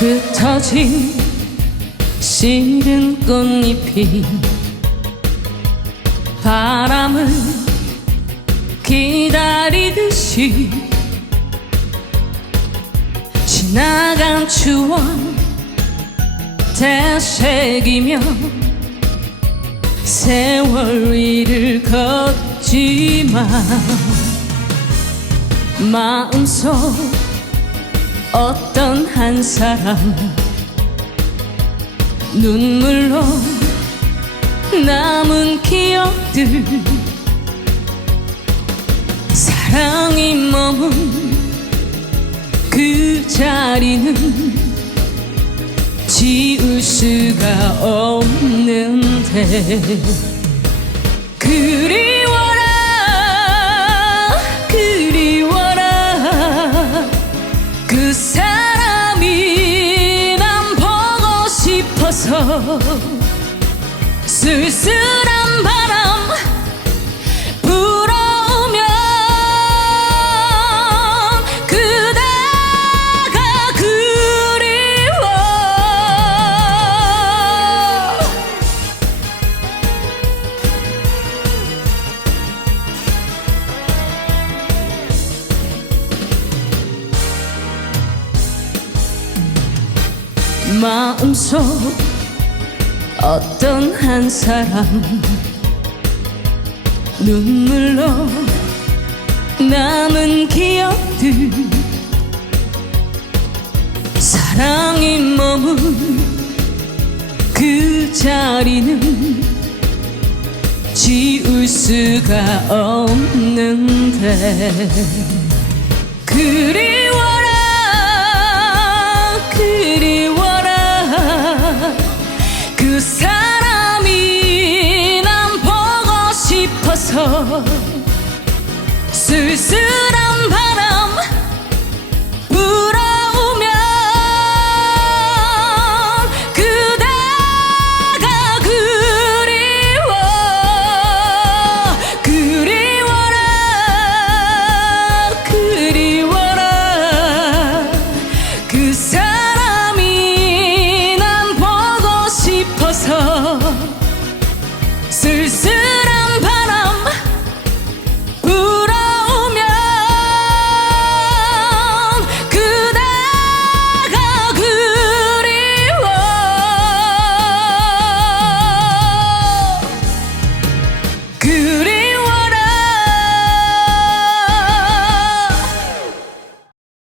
흩어진 시든 꽃잎이 바람을 기다리듯이 지나간 추억 되새기며 세월 위를 걷지만 마음속 어떤 한 사람 눈물로 남은 기억들 사랑이 머문 그 자리는 지울 수가 없는데 그리워라 그리워라 그 사람이 난 보고 싶어서 쓸쓸한 바람 불어오면 그대가 그리워 마음속 어떤 한 사람 눈물로 남은 기억들 사랑이 머문 그 자리는 지울 수가 없는데 그리워라 그리워라 그 사람이 난 보고 싶어서 쓸쓸한 바람 불어오면 그대가 그리워 그리워라 그리워라 그 사람이 난 보고 싶어서 쓸쓸한 바람 불어오면 그대가 그리워 그